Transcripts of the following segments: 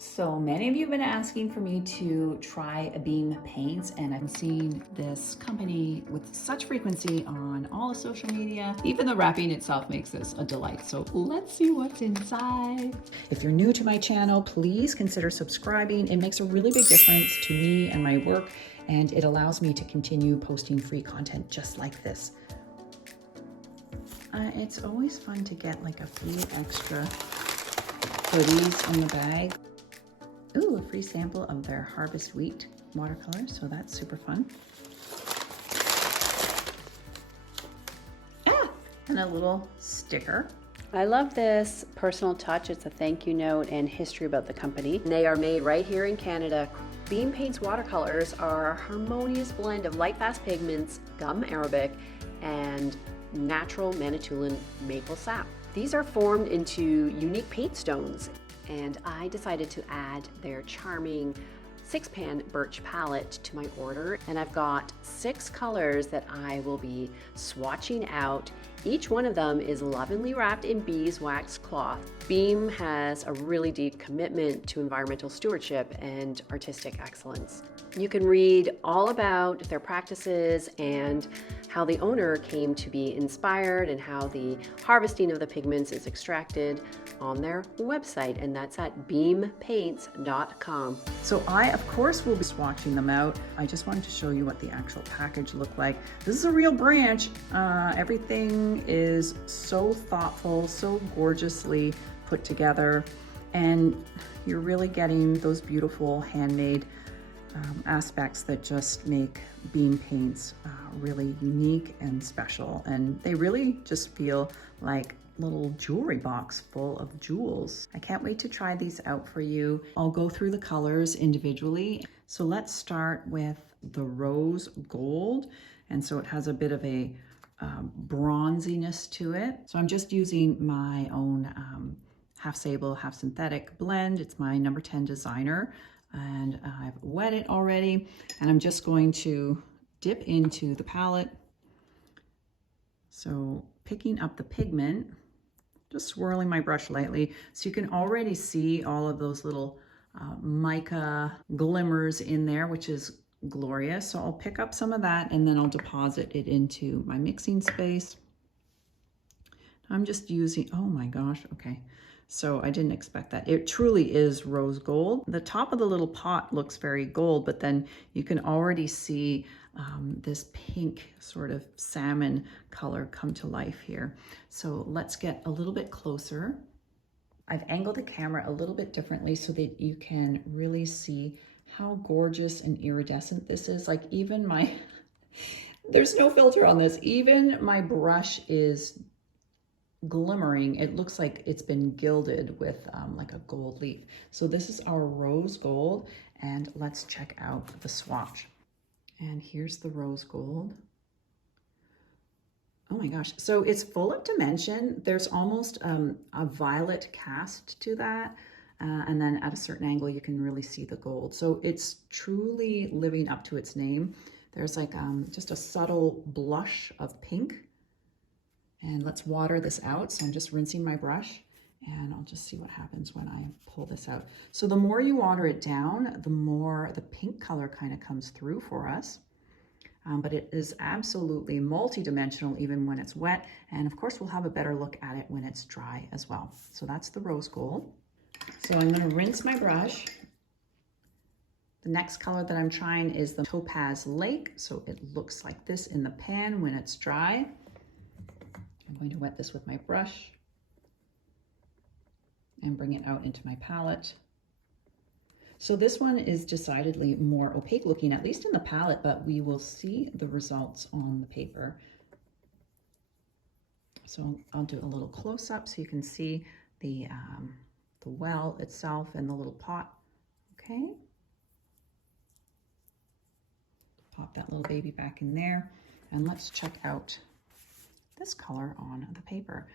So many of you have been asking for me to try Beam paints, and I've seen this company with such frequency on all of social media. Even the wrapping itself makes this a delight. So let's see what's inside. If you're new to my channel, please consider subscribing. It makes a really big difference to me and my work, and it allows me to continue posting free content just like this. It's always fun to get like a few extra goodies in the bag. Ooh, a free sample of their Harvest Wheat watercolor, so that's super fun. And a little sticker. I love this personal touch. It's a thank you note and history about the company. They are made right here in Canada. Beam Paints watercolors are a harmonious blend of light fast pigments, gum arabic, and natural Manitoulin maple sap. These are formed into unique paint stones, and I decided to add their charming 6-pan birch palette to my order, and I've got 6 colors that I will be swatching out. Each one of them is lovingly wrapped in beeswax cloth. Beam has a really deep commitment to environmental stewardship and artistic excellence. You can read all about their practices and how the owner came to be inspired and how the harvesting of the pigments is extracted on their website, and that's at beampaints.com. So I, of course, will be swatching them out. I just wanted to show you what the actual package looked like. This is a real branch. Everything is so thoughtful, so gorgeously put together, and you're really getting those beautiful handmade aspects that just make Beam paints really unique and special, and they really just feel like little jewelry box full of jewels. I can't wait to try these out for you. I'll go through the colors individually. So let's start with the rose gold, and so it has a bit of a bronziness to it. So I'm just using my own half sable, half synthetic blend. It's my number 10 designer, and I've wet it already, and I'm just going to dip into the palette. So picking up the pigment, just swirling my brush lightly, so you can already see all of those little mica glimmers in there, which is glorious. So I'll pick up some of that, and then I'll deposit it into my mixing space. I'm just using, oh my gosh, okay. So I didn't expect that. It truly is rose gold. The top of the little pot looks very gold, but then you can already see this pink sort of salmon color come to life here. So let's get a little bit closer. I've angled the camera a little bit differently so that you can really see how gorgeous and iridescent this is. Like even my, there's no filter on this. Even my brush is glimmering. It looks like it's been gilded with like a gold leaf. So this is our rose gold, and let's check out the swatch. And here's the rose gold. Oh my gosh. So it's full of dimension. There's almost a violet cast to that. And then at a certain angle, you can really see the gold. So it's truly living up to its name. There's like just a subtle blush of pink. And let's water this out. So I'm just rinsing my brush, and I'll just see what happens when I pull this out. So the more you water it down, the more the pink color kind of comes through for us. But it is absolutely multi-dimensional even when it's wet. And of course, we'll have a better look at it when it's dry as well. So that's the rose gold. So I'm going to rinse my brush. The next color that I'm trying is the Topaz Lake. So it looks like this in the pan when it's dry. I'm going to wet this with my brush and bring it out into my palette. So this one is decidedly more opaque looking, at least in the palette, but we will see the results on the paper. So I'll do a little close up so you can see the well itself and the little pot. Okay. Pop that little baby back in there, and let's check out this color on the paper.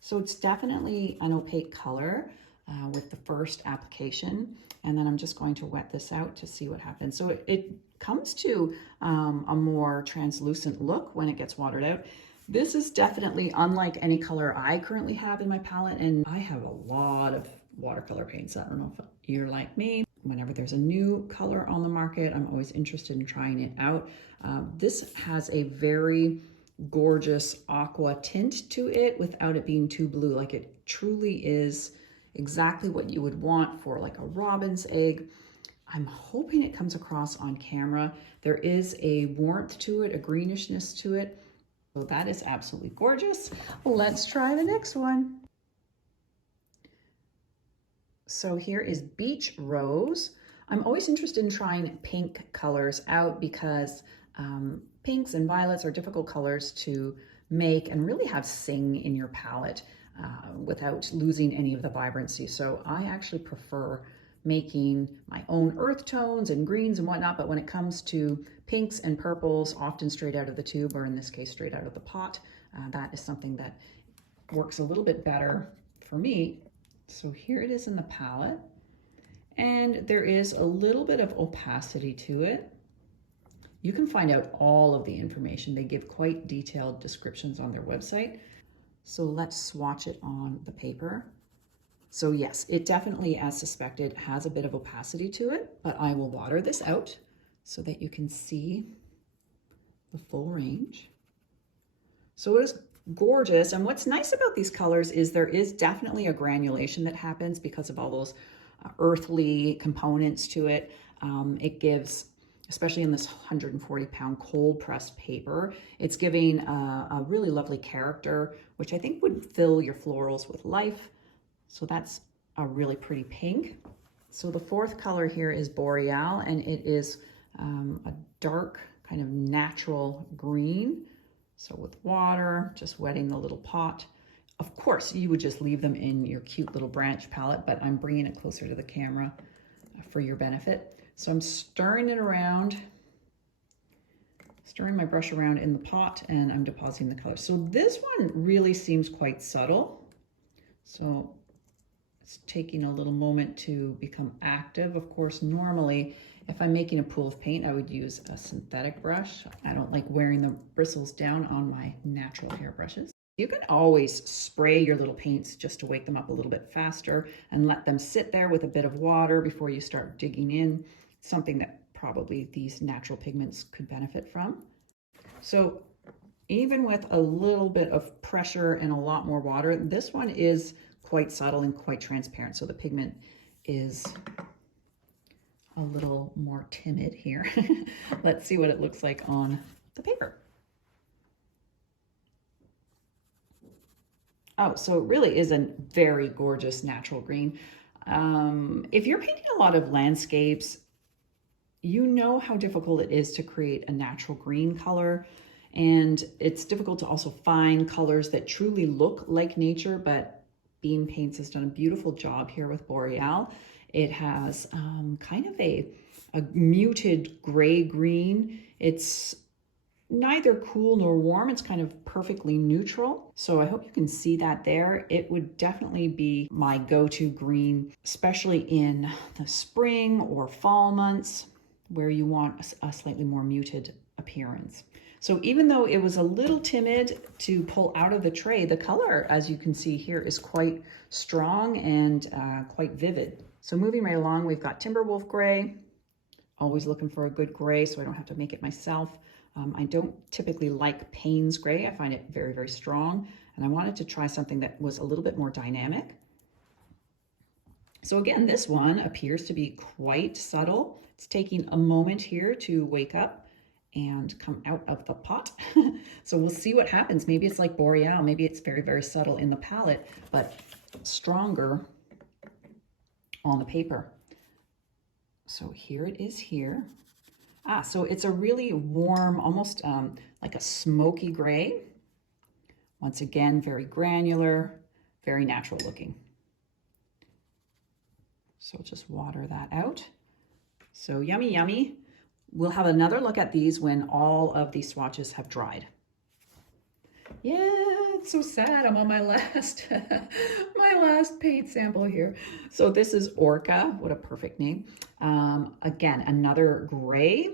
So it's definitely an opaque color with the first application, and then I'm just going to wet this out to see what happens. So it comes to a more translucent look when it gets watered out. This is definitely unlike any color I currently have in my palette, and I have a lot of watercolor paints. I don't know if you're like me. Whenever there's a new color on the market, I'm always interested in trying it out. This has a very gorgeous aqua tint to it without it being too blue. Like, it truly is exactly what you would want for like a robin's egg. I'm hoping it comes across on camera. There is a warmth to it, a greenishness to it. So that is absolutely gorgeous. Let's try the next one. So here is Beach Rose. I'm always interested in trying pink colors out because pinks and violets are difficult colors to make and really have sing in your palette without losing any of the vibrancy. So I actually prefer making my own earth tones and greens and whatnot, but when it comes to pinks and purples, often straight out of the tube, or in this case, straight out of the pot, that is something that works a little bit better for me. So here it is in the palette, and there is a little bit of opacity to it. You can find out all of the information. They give quite detailed descriptions on their website. So let's swatch it on the paper. So yes, it definitely, as suspected, has a bit of opacity to it, but I will water this out so that you can see the full range. So it is gorgeous. And what's nice about these colors is there is definitely a granulation that happens because of all those earthly components to it. It gives, especially in this 140-pound cold pressed paper, it's giving a really lovely character, which I think would fill your florals with life. So that's a really pretty pink. So the fourth color here is Boreal, and it is a dark kind of natural green. So with water, just wetting the little pot. Of course, you would just leave them in your cute little branch palette, but I'm bringing it closer to the camera for your benefit. So I'm stirring it around, stirring my brush around in the pot, and I'm depositing the color. So this one really seems quite subtle. So it's taking a little moment to become active. Of course, normally, if I'm making a pool of paint, I would use a synthetic brush. I don't like wearing the bristles down on my natural hair brushes. You can always spray your little paints just to wake them up a little bit faster and let them sit there with a bit of water before you start digging in. Something that probably these natural pigments could benefit from. So even with a little bit of pressure and a lot more water, this one is quite subtle and quite transparent. So the pigment is a little more timid here. Let's see what it looks like on the paper. Oh, so it really is a very gorgeous natural green. If you're painting a lot of landscapes, you know how difficult it is to create a natural green color. And it's difficult to also find colors that truly look like nature, but Beam Paints has done a beautiful job here with Boreal. It has kind of a muted gray-green. It's neither cool nor warm. It's kind of perfectly neutral. So I hope you can see that there. It would definitely be my go-to green, especially in the spring or fall months where you want a slightly more muted appearance. So even though it was a little timid to pull out of the tray, the color, as you can see here, is quite strong and quite vivid. So moving right along, we've got Timberwolf Gray. Always looking for a good gray so I don't have to make it myself. I don't typically like Payne's Gray. I find it very, very strong. And I wanted to try something that was a little bit more dynamic. So again, this one appears to be quite subtle. It's taking a moment here to wake up and come out of the pot. So we'll see what happens. Maybe it's like Boreal. Maybe it's very, very subtle in the palette, but stronger on the paper. So here it is here. So it's a really warm, almost like a smoky gray. Once again, very granular, very natural looking. So just water that out. So yummy, yummy. We'll have another look at these when all of these swatches have dried. Yeah, it's so sad. I'm on my last, my last paint sample here. So this is ORCA. What a perfect name. Again, another gray.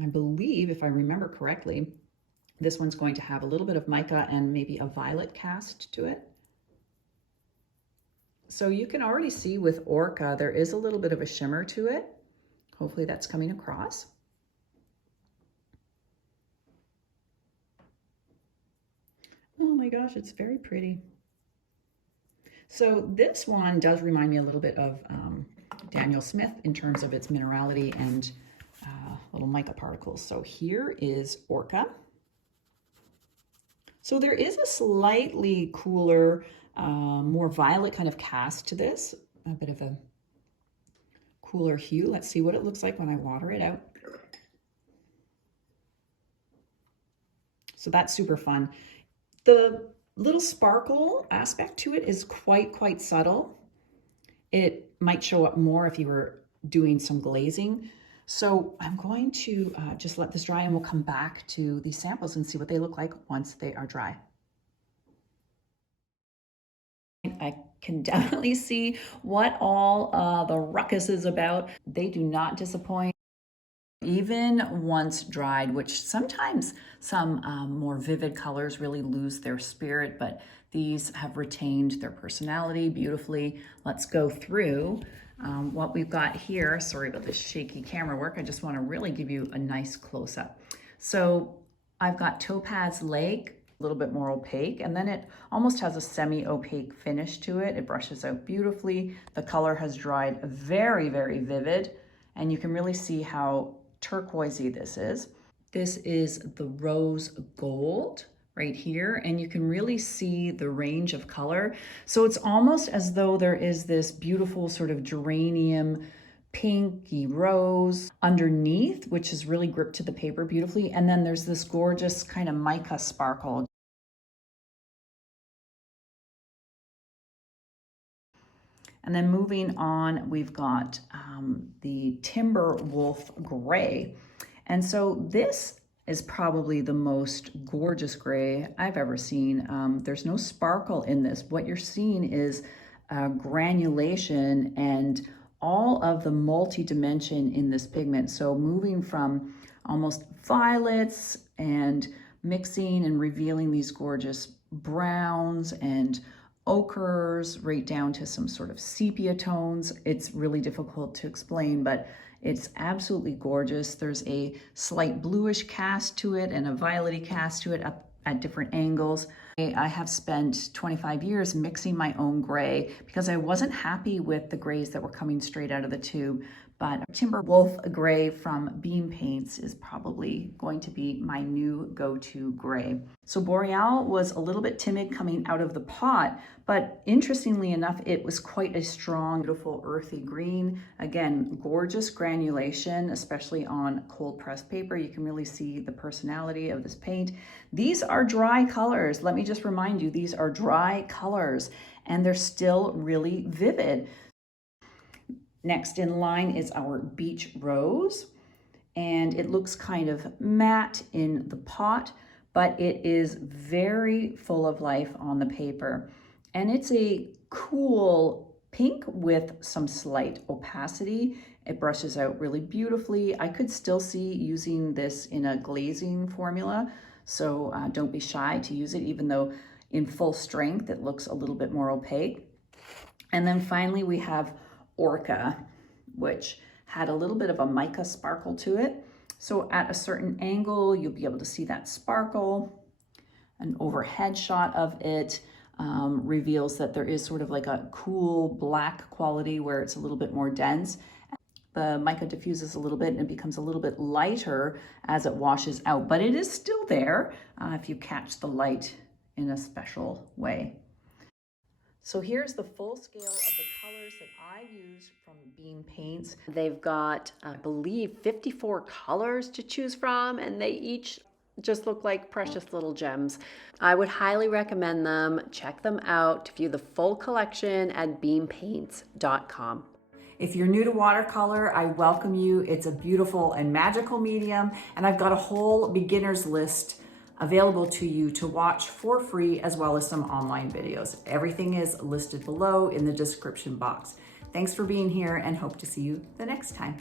I believe, if I remember correctly, This one's going to have a little bit of mica and maybe a violet cast to it. So you can already see with ORCA, there is a little bit of a shimmer to it. Hopefully that's coming across. Oh my gosh, it's very pretty. So this one does remind me a little bit of Daniel Smith in terms of its minerality and little mica particles. So here is ORCA. So there is a slightly cooler, more violet kind of cast to this, a bit of a cooler hue. Let's see what it looks like when I water it out. So that's super fun. The little sparkle aspect to it is quite subtle. It might show up more if you were doing some glazing. So I'm going to just let this dry, and we'll come back to these samples and see what they look like once they are dry. I can definitely see what all the ruckus is about. They do not disappoint. Even once dried, which sometimes some more vivid colors really lose their spirit, but these have retained their personality beautifully. Let's go through what we've got here. Sorry about this shaky camera work. I just want to really give you a nice close-up. So I've got Topaz Lake, a little bit more opaque, and then it almost has a semi-opaque finish to it. It brushes out beautifully. The color has dried very vivid, and you can really see how turquoisey this is. This is the rose gold right here, and you can really see the range of color. So it's almost as though there is this beautiful sort of geranium pinky rose underneath, which is really gripped to the paper beautifully, and then there's this gorgeous kind of mica sparkle. And then moving on, we've got the Timberwolf Gray. And so this is probably the most gorgeous gray I've ever seen. There's no sparkle in this. What you're seeing is granulation and all of the multi-dimension in this pigment. So moving from almost violets and mixing and revealing these gorgeous browns and ochres right down to some sort of sepia tones. It's really difficult to explain, but it's absolutely gorgeous. There's a slight bluish cast to it and a violety cast to it at different angles. I have spent 25 years mixing my own gray because I wasn't happy with the grays that were coming straight out of the tube. But Timberwolf Gray from Beam Paints is probably going to be my new go-to gray. So Boreal was a little bit timid coming out of the pot, but interestingly enough, it was quite a strong, beautiful earthy green. Again, gorgeous granulation, especially on cold pressed paper. You can really see the personality of this paint. These are dry colors. Let me just remind you, these are dry colors and they're still really vivid. Next in line is our Beach Rose, and it looks kind of matte in the pot, but it is very full of life on the paper. And it's a cool pink with some slight opacity. It brushes out really beautifully. I could still see using this in a glazing formula, so don't be shy to use it, even though in full strength it looks a little bit more opaque. And then finally we have ORCA, which had a little bit of a mica sparkle to it. So at a certain angle, you'll be able to see that sparkle. An overhead shot of it reveals that there is sort of like a cool black quality where it's a little bit more dense. The mica diffuses a little bit and it becomes a little bit lighter as it washes out, but it is still there if you catch the light in a special way. So here's the full scale of the colors that I've used from Beam Paints. They've got, I believe, 54 colors to choose from, and they each just look like precious little gems. I would highly recommend them. Check them out to view the full collection at beampaints.com. If you're new to watercolor, I welcome you. It's a beautiful and magical medium, and I've got a whole beginner's list available to you to watch for free, as well as some online videos. Everything is listed below in the description box. Thanks for being here and hope to see you the next time.